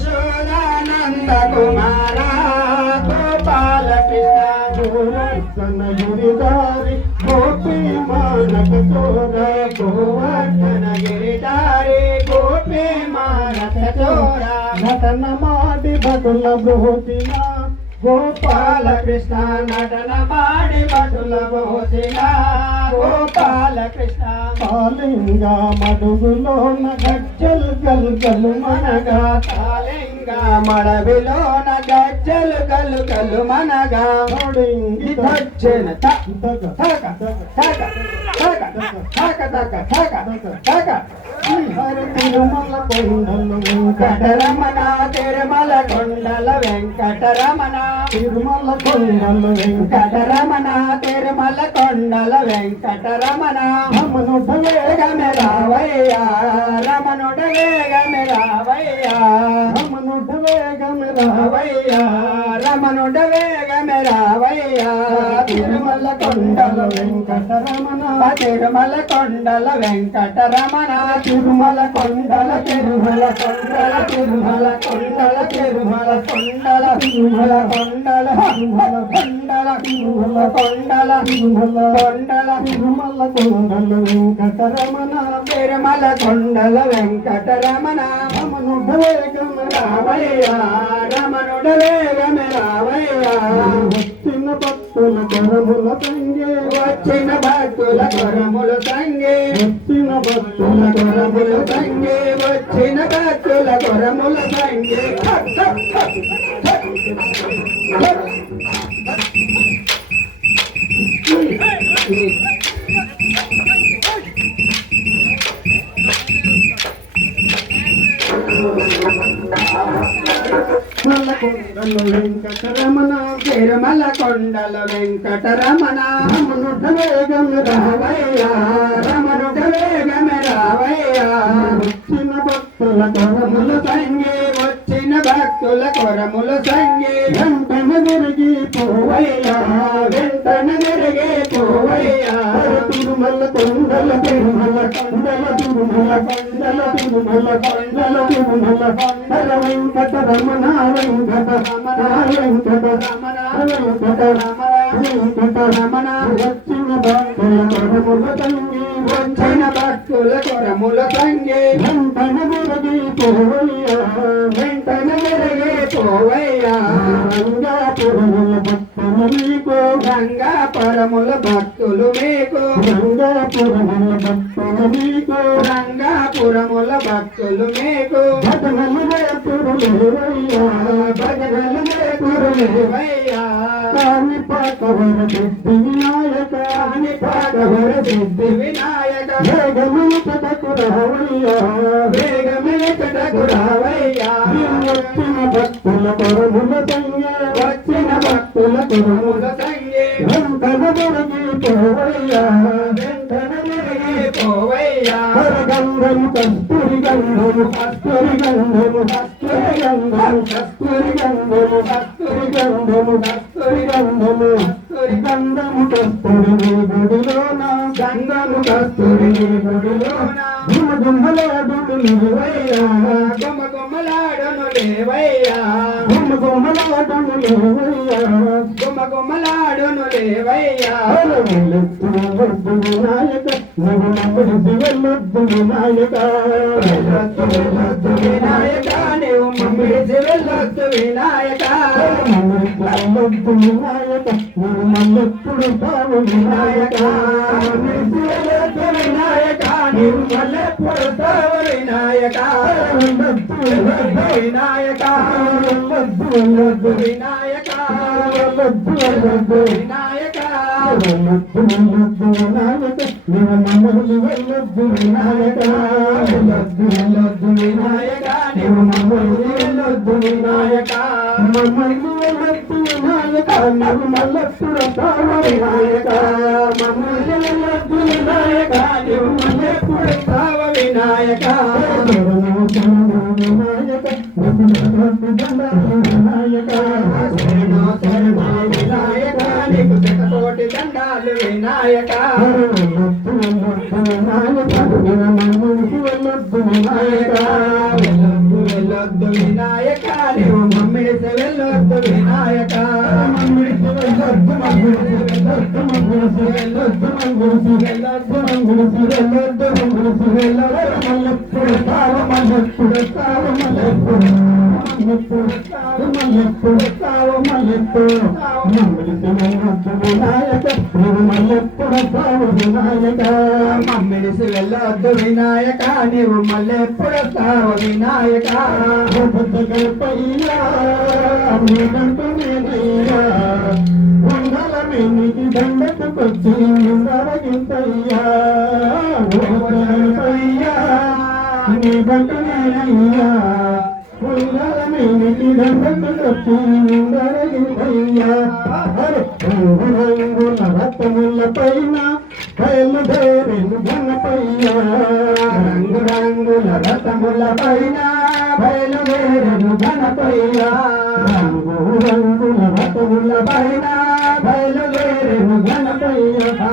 యశోదానంద కుమార గోపాల కృష్ణ గిరిదారి గోపీ మానక చోర గోవర్ధన గిరిదారి గోపీ మానక చోర నటన మాడి భటుల భోజిన గోపాల కృష్ణ నటన మాడి భటుల భోజిన గోపాల కృష్ణ కాళింగ మడుగులోన గజ్జలు గల్గలు మనగా కాళింగ మడవిలోన గజ్జలు గల్గలు మనగా నొడింగి దజ్జన తక తక తక తక తక తక తక తక తిరుమల కొండలు వెంకటరమణ తిరుమల కొండల వెంకటరమణ తిరుమల కొండలు వెంకటరమణ తిరుమల కొండల వెంకటరమణ రమణుడ వేగమే రావయ్యా రమణుడ వేగమే రావయ్యా రమణుడ వేగమే రావయ్యా రమణుడ వేగమే రావయ్యా తిరుమల కొండల వెంకటరమణ తిరుమల కొండల వెంకటరమణ తిరుమల కొండల తిరుమల కొండల తిరుమల కొండల తిరుమల కొండల తిరుమల కొండల తిరుమల కొండల తిరుమల కొండల తిరుమల కొండల తిరుమల కొండల వెంకటరమణ తిరుమల కొండల వెంకటరమణ రమణుడ వేగం రావయ్యా రమణుడ వేగం రావయ్యా వచ్చిన భక్తుల కరముల సంగే వచ్చిన భక్తుల కరముల సంగే వచ్చిన భక్తుల కొరముల సంగే వచ్చిన భక్తుల కొరముల సంగే వెంకటరమణ తిరుమల కొండల వెంకటరమణ రమణుడ వేగం రావయ్యా రమణుడ వేగం రావయ్యా వచ్చిన భక్తుల కొరముల సంగే వచ్చిన భక్తుల కొరముల సంగే వెంటన తిరిగి పోవయ్యా వెంటన తిరిగి పోవయ్యా తిరుమల కొండల తిరుమల కొండల తిరుమల కొండల తిరుమల కొండల తిరుమల కొండల వెంకటరమణ వెంకటరమణ వెంకటరమణ వెంకటరమణ వెంకటరమణ వచ్చిన భక్తుల కొరముల సంగే వచ్చిన భక్తుల కొరముల సంగే వెంటన తిరిగి పోవయ్యా వెంటన తిరిగి పోవయ్యా రంగాపురముల భక్తులు మీకు రంగాపురముల భక్తులు మీకు రంగాపురముల భక్తులు మీకు రంగాపురముల భక్తులు మీకు భజనలు నేర్పురు లేవయ్యా భజనలు నేర్పురు లేవయ్యా కాణిపాకవర సిద్ధి వినాయక కాణిపాకవర సిద్ధి వినాయక వేగమిటకు రావయ్యా వేగమిటకు రావయ్యా వచ్చిన భక్తుల కొరముల సంగే వచ్చిన భక్తుల కొరముల సంగే వెంటన తిరిగి పోవయ్యా వెంటన తిరిగి పోవయ్యా గంధము కస్తూరి గంధము కస్తూరి గంధము కస్తూరి గంధము కస్తూరి గంధము కస్తూరి గంధము కస్తూరి గంధము కస్తూరి గంధము కస్తూరి గుడిలోన గంధము కస్తూరి గుడిలోన గుమ్మ గుమ్మలాడును లేవయ్యా గుమ్మ గుమ్మలాడును లేవయ్యా గుమ్మ గుమ్మలాడును లేవయ్యా గుమ్మ గుమ్మలాడును లేవయ్యా వెళ్ళొద్దు వినాయక నువ్వు మమ్మల్ని వెళ్ళొద్దు వినాయక వెళ్ళొద్దు వెళ్ళొద్దు వినాయక నువ్వు మమ్మల్ని వెళ్ళొద్దు వినాయక వెళ్ళొద్దు వినాయక నువ్వు మల్లెప్పుడు తావు వినాయక వెళ్ళొద్దు వినాయక నువ్వు మల్లెప్పుడు తావు వినాయక వెళ్ళొద్దు వెళ్ళొద్దు వినాయక వెళ్ళొద్దు వెళ్ళొద్దు వినాయక వెళ్ళొద్దు వెళ్ళొద్దు వినాయక వెళ్ళొద్దు వెళ్ళొద్దు వినాయక నువ్వు మమ్మల్ని వెళ్ళొద్దు వినాయక వెళ్ళొద్దు వెళ్ళొద్దు వినాయక నువ్వు మమ్మల్ని వెళ్ళొద్దు వినాయక మమ్మల్ని వెళ్ళొద్దు వినాయక నువ్వు మల్లెప్పుడు తావు వినాయక మమ్మల్ని వెళ్ళొద్దు వినాయక నువ్వు మల్లెప్పుడు తావు వినాయక వినాయక వినాయక వినాయక నీకు శతకోటి దండాలు వినాయక వినాయక వెళ్ళొద్దు వినాయక నీవు మమ్మిడిసి వెళ్ళొద్దు వినాయక మమ్మిడిసి వెళ్ళొద్దు మమ్మిడిసి వెళ్ళొద్దు మమ్మిడిసి వెళ్ళొద్దు మమ్మిడిసి వెళ్ళొద్దు మమ్మిడిసి వెళ్ళొద్దు మమ్మిడిసి వెళ్ళొద్దు మల్లెప్పుడు సావు మల్లెప్పుడు సావు మల్లెప్పుడు మల్లెప్పుడు సావు మల్లెప్పుడు సావు మల్లెప్పుడు మమ్మిడిసి వెళ్ళొద్దు వినాయక నీవు మల్లెప్పుడు సావు వినాయక మమ్మిడిసి వెళ్ళొద్దు వినాయక నీవు మల్లెప్పుడు సావు వినాయక గణపయ్యా నీకంటూ నేనయ్యా వందల మెన్నికి దండకుకొచ్చి అరగింతయ్యా గణపయ్యా నీకంటూ నేనయ్యా వందల మెన్నికి దండకుకొచ్చి అరగింతయ్యా రంగుల రత్నముల పైన బయలుదేరేను గణపయ్యా రంగు రంగుల రథముల పైన బయలుదేరేను గణపయ్యా రంగు రంగుల రథముల పైన బయలుదేరేను గణపయ్యా